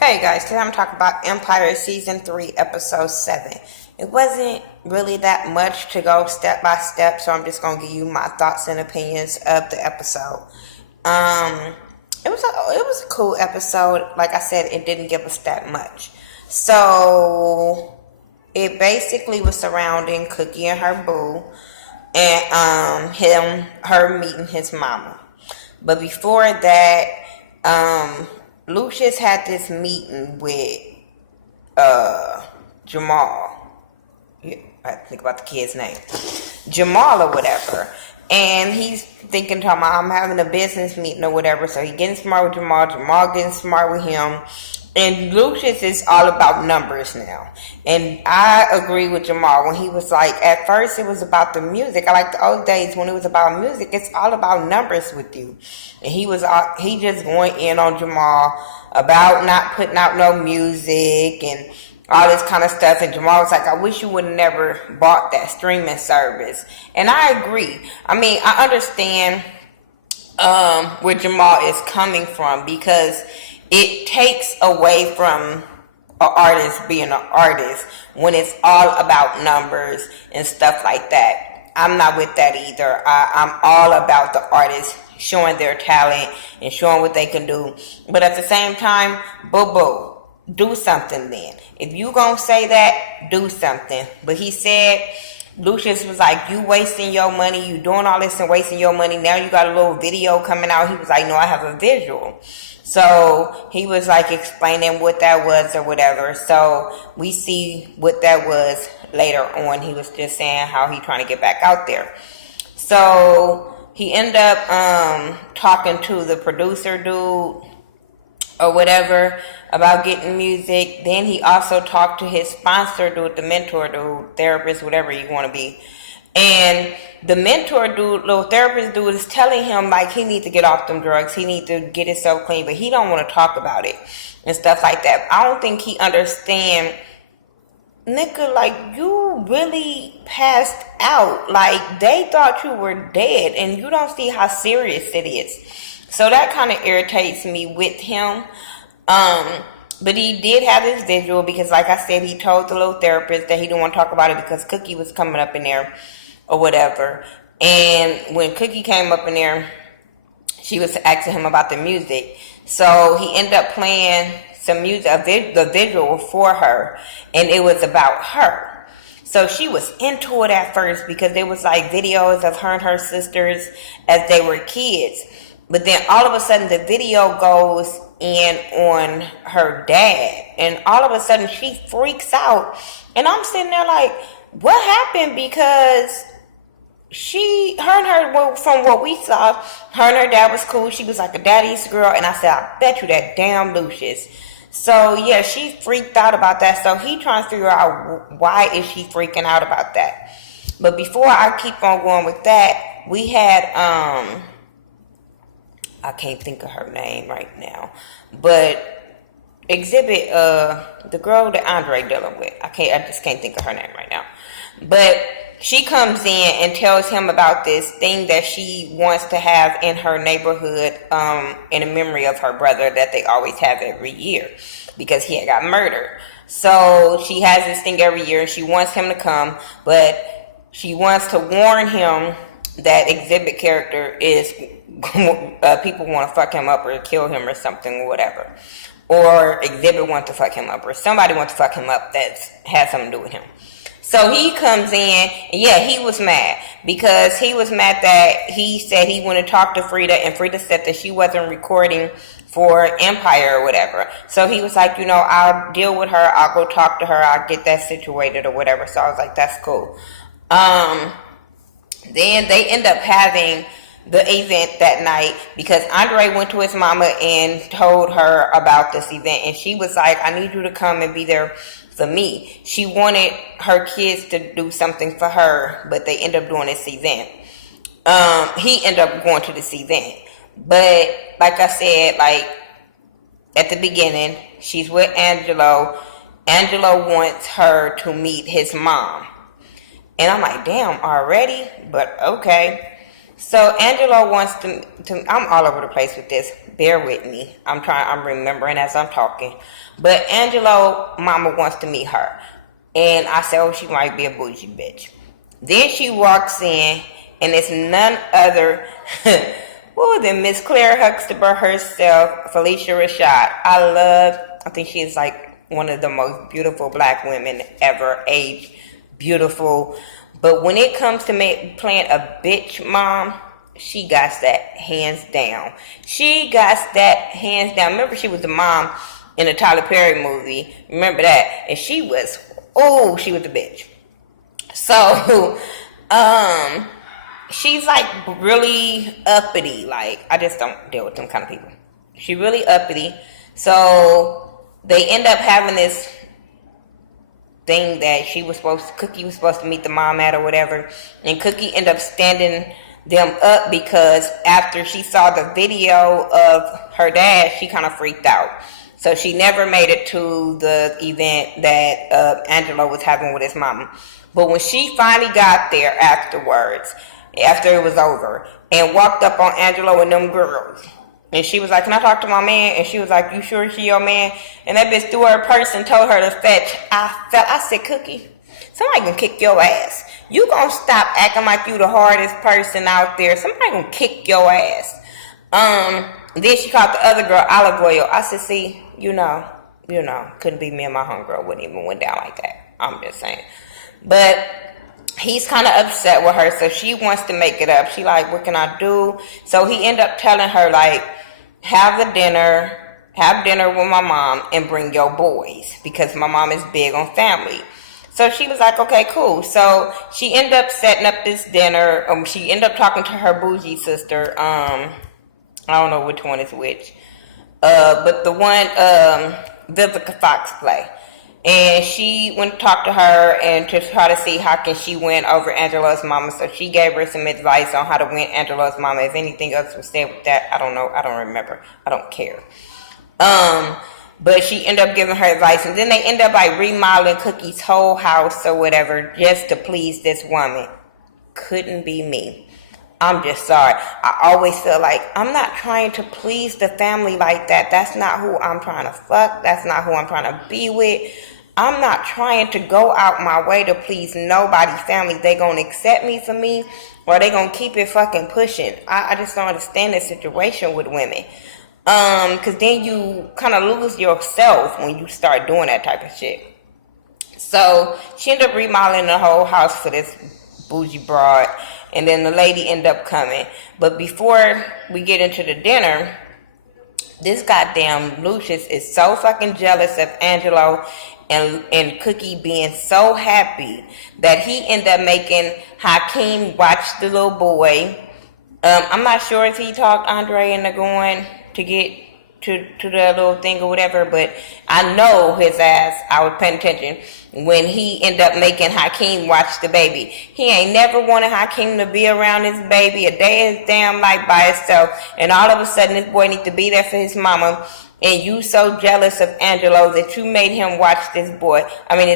Hey guys, today I'm talking about Empire Season 3, Episode 7. It wasn't really that much to go step by step, so I'm just going to give you my thoughts and opinions of the episode. Um, it was a cool episode. Like I said, it didn't give us that much. So, it basically was surrounding Cookie and her boo, and her meeting his mama. But before that, Lucius had this meeting with Jamal. Yeah, I think about the kid's name, Jamal or whatever. And he's thinking, I'm having a business meeting or whatever. So he getting smart with Jamal. Jamal getting smart with him. And Lucius is all about numbers now. And I agree with Jamal when he was like, at first it was about the music. I like the old days when it was about music. It's all about numbers with you. And he just went in on Jamal about not putting out no music and all this kind of stuff. And Jamal was like, I wish you would have never bought that streaming service. And I agree. I mean, I understand where Jamal is coming from, because it takes away from an artist being an artist when it's all about numbers and stuff like that. I'm not with that either. I'm all about the artists showing their talent and showing what they can do. But at the same time, boo-boo, do something then. If you gonna say that, do something. But he said, Lucius was like, you wasting your money, you doing all this and wasting your money. Now you got a little video coming out. He was like, no, I have a visual. So he was like explaining what that was or whatever. So we see what that was later on. He was just saying how he trying to get back out there. So he ended up talking to the producer dude or whatever about getting music. Then he also talked to his sponsor dude, the mentor dude, therapist, whatever you want to be. And the mentor dude, little therapist dude, is telling him like he needs to get off them drugs. He needs to get himself clean, but he don't want to talk about it and stuff like that. I don't think he understand, nigga, like you really passed out. Like they thought you were dead and you don't see how serious it is. So that kind of irritates me with him. But he did have his visual because, like I said, he told the little therapist that he didn't want to talk about it because Cookie was coming up in there or whatever. And when Cookie came up in there, she was asking him about the music. So he ended up playing some music, the visual for her, and it was about her. So she was into it at first because there was like videos of her and her sisters as they were kids. But then all of a sudden the video goes in on her dad. And all of a sudden she freaks out. And I'm sitting there like, what happened? Because from what we saw, her and her dad was cool. She was like a daddy's girl. And I said, I bet you that damn Lucius. So yeah, she freaked out about that. So he trying to figure out why is she freaking out about that. But before I keep on going with that, we had I can't think of her name right now, but Exhibit, the girl that Andre dealing with. I just can't think of her name right now. But she comes in and tells him about this thing that she wants to have in her neighborhood, in a memory of her brother that they always have every year because he had got murdered. So she has this thing every year and she wants him to come, but she wants to warn him that Exhibit character is people want to fuck him up or kill him or something or whatever, or Exhibit want to fuck him up or somebody wants to fuck him up that has something to do with him. So he comes in and yeah, he was mad because he was mad that he said he wanted to talk to Frida and Frida said that she wasn't recording for Empire or whatever. So he was like, I'll deal with her, I'll go talk to her, I'll get that situated or whatever. So I was like, that's cool. Then they end up having the event that night because Andre went to his mama and told her about this event. And she was like, I need you to come and be there for me. She wanted her kids to do something for her, but they end up doing this event. He ended up going to this event. But like I said, like at the beginning, she's with Angelo. Angelo wants her to meet his mom. And I'm like, damn, already? But okay. So Angelo wants to I'm all over the place with this. bear with me. I'm remembering as I'm talking. But Angelo mama wants to meet her. And I said, oh, she might be a bougie bitch. Then she walks in, and it's none other than Miss Claire Huxtable herself, Felicia Rashad. I think she's like one of the most beautiful black women ever, aged beautiful. But when it comes to playing a bitch mom, she got that hands down. She got that hands down. Remember, she was the mom in the Tyler Perry movie. Remember that? And she was a bitch. So, she's like really uppity. Like, I just don't deal with them kind of people. She really uppity. So they end up having this thing that Cookie was supposed to meet the mom at or whatever, and Cookie ended up standing them up because after she saw the video of her dad, she kind of freaked out. So she never made it to the event that Angelo was having with his mama. But when she finally got there afterwards, after it was over, and walked up on Angelo and them girls, and she was like, can I talk to my man? And she was like, you sure she your man? And that bitch threw her purse and told her to fetch. I said, Cookie, somebody gonna kick your ass. You gonna stop acting like you the hardest person out there. Somebody gonna kick your ass. Then she called the other girl Olive Oil. I said, see, you know, couldn't be me and my homegirl wouldn't even went down like that. I'm just saying. But he's kind of upset with her, so she wants to make it up. She like, what can I do? So he ended up telling her, like, have dinner with my mom and bring your boys, because my mom is big on family. So she was like, okay, cool. So she ended up setting up this dinner. She ended up talking to her bougie sister. I don't know which one is which. But the one Vivica Fox play. And she went to talk to her and to try to see how can she win over Angelo's mama. So she gave her some advice on how to win Angelo's mama. If anything else was said with that, I don't know. I don't remember. I don't care. But she ended up giving her advice. And then they ended up like remodeling Cookie's whole house or whatever just to please this woman. Couldn't be me. I'm just sorry. I always feel like I'm not trying to please the family like that. That's not who I'm trying to fuck. That's not who I'm trying to be with. I'm not trying to go out my way to please nobody's family. They gonna accept me for me, or they gonna keep it fucking pushing. I just don't understand this situation with women. Cause then you kind of lose yourself when you start doing that type of shit. So she ended up remodeling the whole house for this bougie broad. And then the lady ended up coming. But before we get into the dinner, this goddamn Lucius is so fucking jealous of Angelo and Cookie being so happy that he ended up making Hakeem watch the little boy. I'm not sure if he talked Andre into going to get to the little thing or whatever, but I know his ass, I was paying attention, when he ended up making Hakeem watch the baby. He ain't never wanted Hakeem to be around his baby a day of his damn life by himself, and all of a sudden this boy needs to be there for his mama, and you so jealous of Angelo that you made him watch this his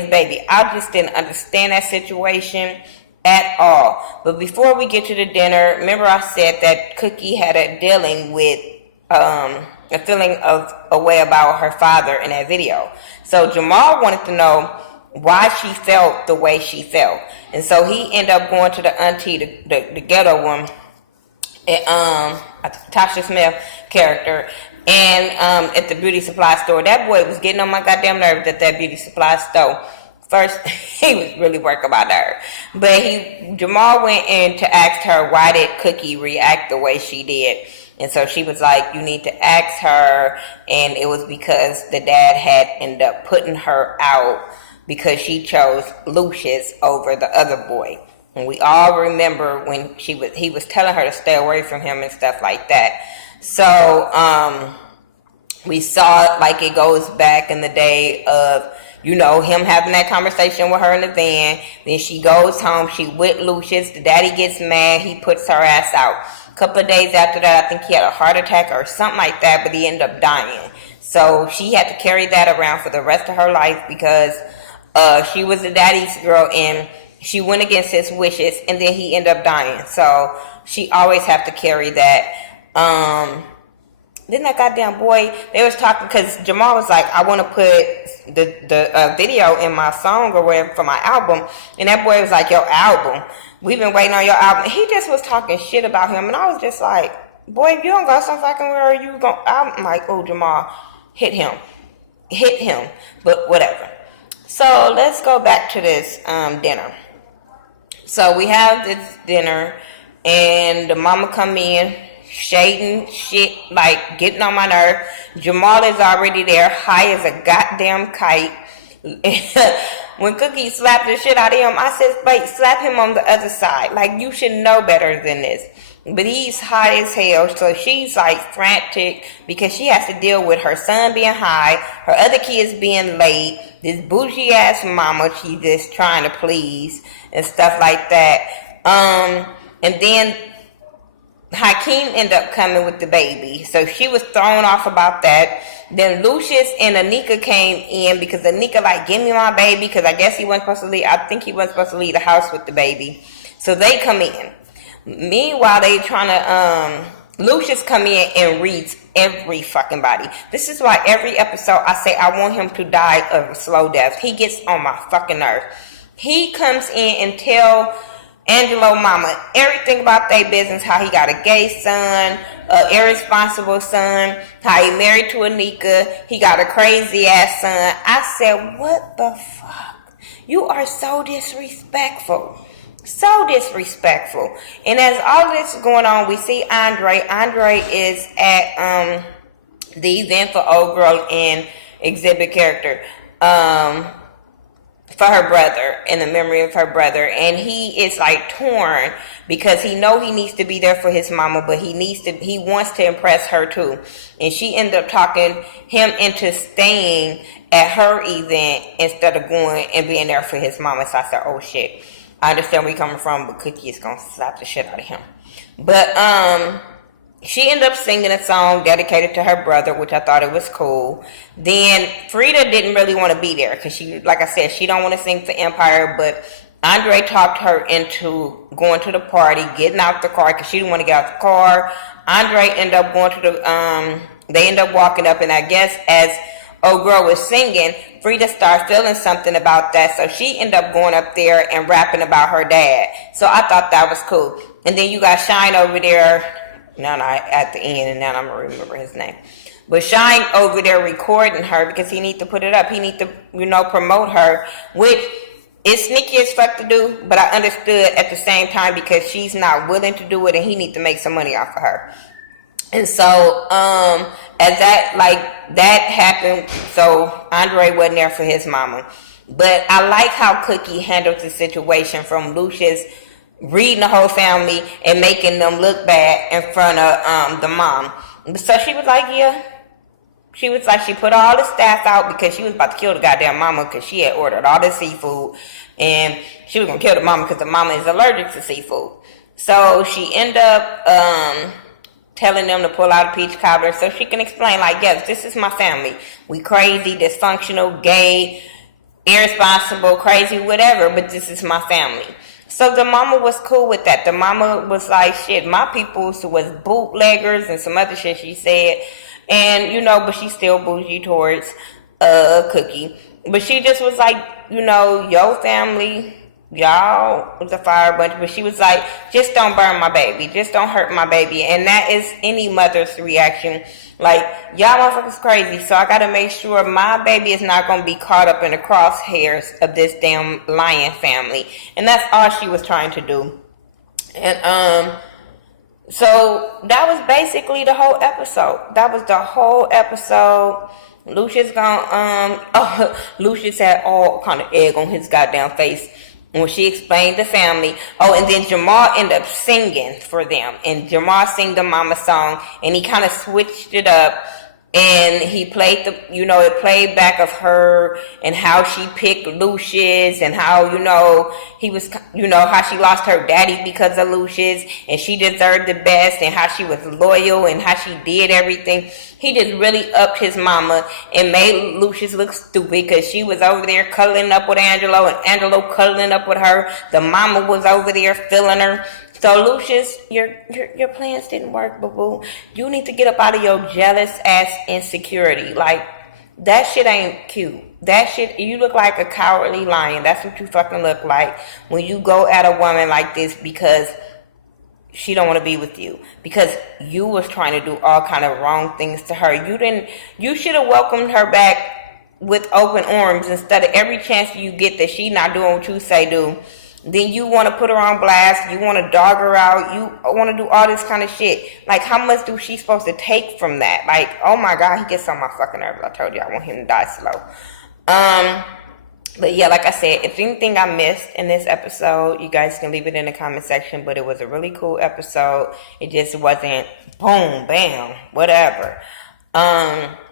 baby. I just didn't understand that situation at all. But before we get to the dinner, remember I said that Cookie had a dealing with a feeling of a way about her father in that video. So Jamal wanted to know why she felt the way she felt. And so he ended up going to the auntie, the ghetto one, Tasha Smith character, and at the beauty supply store. That boy was getting on my goddamn nerves at that beauty supply store. First, he was really working my nerve. But Jamal went in to ask her why did Cookie react the way she did. And so she was like, you need to ask her. And it was because the dad had ended up putting her out because she chose Lucius over the other boy. And we all remember when he was telling her to stay away from him and stuff like that. So we saw it like it goes back in the day of, him having that conversation with her in the van. Then she goes home. She with Lucius. The daddy gets mad. He puts her ass out. A couple of days after that, I think he had a heart attack or something like that, but he ended up dying. So she had to carry that around for the rest of her life because she was the daddy's girl and she went against his wishes, and then he ended up dying. So she always have to carry that. Then that goddamn boy, they was talking, because Jamal was like, I want to put the video in my song or whatever for my album. And that boy was like, your album? We've been waiting on your album. He just was talking shit about him. And I was just like, boy, if you don't go some fucking where you go. I'm like, oh, Jamal, hit him. But whatever. So let's go back to this dinner. So we have this dinner, and the mama come in, shading shit, like getting on my nerve. Jamal is already there, high as a goddamn kite. When Cookie slapped the shit out of him, I said, wait, slap him on the other side. Like, you should know better than this. But he's high as hell, so she's like frantic because she has to deal with her son being high, her other kids being late, this bougie ass mama she just trying to please and stuff like that. And then Hakeem ended up coming with the baby, so she was thrown off about that. Then Lucius and Anika came in because Anika like, give me my baby, because I guess he wasn't supposed to leave. I think he wasn't supposed to leave the house with the baby, so they come in. Meanwhile, they trying to, Lucius come in and reads every fucking body. This is why every episode I say I want him to die of a slow death. He gets on my fucking nerve. He comes in and tell Angelo mama everything about their business, how he got a gay son, an irresponsible son, how he married to Anika, he got a crazy ass son. I said, what the fuck? You are so disrespectful. So disrespectful. And as all this is going on, we see Andre. Andre is at the event for Old Girl and exhibit character for her brother, in the memory of her brother. And he is like torn because he know he needs to be there for his mama, but he wants to impress her too. And she ended up talking him into staying at her event instead of going and being there for his mama. So I said, oh shit. I understand where you're coming from, but Cookie is going to slap the shit out of him. But she ended up singing a song dedicated to her brother, which I thought it was cool. Then Frida didn't really want to be there because she, like I said, she don't want to sing for Empire, but Andre talked her into going to the party, getting out the car because she didn't want to get out the car. Andre ended up going to the, they ended up walking up, and I guess as Old Girl was singing, Frida started feeling something about that, so she ended up going up there and rapping about her dad. So I thought that was cool. And then you got Shine over there, at the end, and now I'm going to remember his name. But Shine over there recording her because he need to put it up. He need to, promote her, which is sneaky as fuck to do, but I understood at the same time because she's not willing to do it and he need to make some money off of her. And so, as that happened, so Andre wasn't there for his mama. But I like how Cookie handles the situation, from Lucius reading the whole family and making them look bad in front of the mom. So she was like, yeah. She was like, she put all the staff out because she was about to kill the goddamn mama because she had ordered all the seafood. And she was going to kill the mama because the mama is allergic to seafood. So she ended up telling them to pull out a peach cobbler so she can explain, like, yes, this is my family. We crazy, dysfunctional, gay, irresponsible, crazy, whatever, but this is my family. So the mama was cool with that. The mama was like, shit, my people was bootleggers and some other shit she said. And, but she's still bougie towards Cookie. But she just was like, your family, y'all was a fire bunch. But she was like, just don't burn my baby. Just don't hurt my baby. And that is any mother's reaction. Like, y'all motherfuckers crazy. So I got to make sure my baby is not going to be caught up in the crosshairs of this damn lion family. And that's all she was trying to do. And, so that was basically the whole episode. That was the whole episode. Lucius Lucius had all kind of egg on his goddamn face when she explained the family. Oh, and then Jamal ended up singing for them. And Jamal sang the mama song, and he kind of switched it up. And he played it played back of her and how she picked Lucius and how, he was, how she lost her daddy because of Lucius and she deserved the best and how she was loyal and how she did everything. He just really upped his mama and made Lucius look stupid because she was over there cuddling up with Angelo and Angelo cuddling up with her. The mama was over there feeling her. So Lucius, your plans didn't work, boo boo. You need to get up out of your jealous ass insecurity. Like, that shit ain't cute. That shit, you look like a cowardly lion. That's what you fucking look like when you go at a woman like this because she don't want to be with you, because you was trying to do all kind of wrong things to her. You should have welcomed her back with open arms instead of every chance you get that she not doing what you say do. Then you want to put her on blast. You want to dog her out. You want to do all this kind of shit. Like, how much do she supposed to take from that? Like, oh my God, he gets on my fucking nerves. I told you I want him to die slow. But yeah, like I said, if anything I missed in this episode, you guys can leave it in the comment section. But it was a really cool episode. It just wasn't boom, bam, whatever.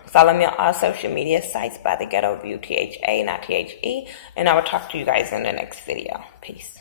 Follow me on all social media sites by Thaghettoview, THA, not THE. And I will talk to you guys in the next video. Peace.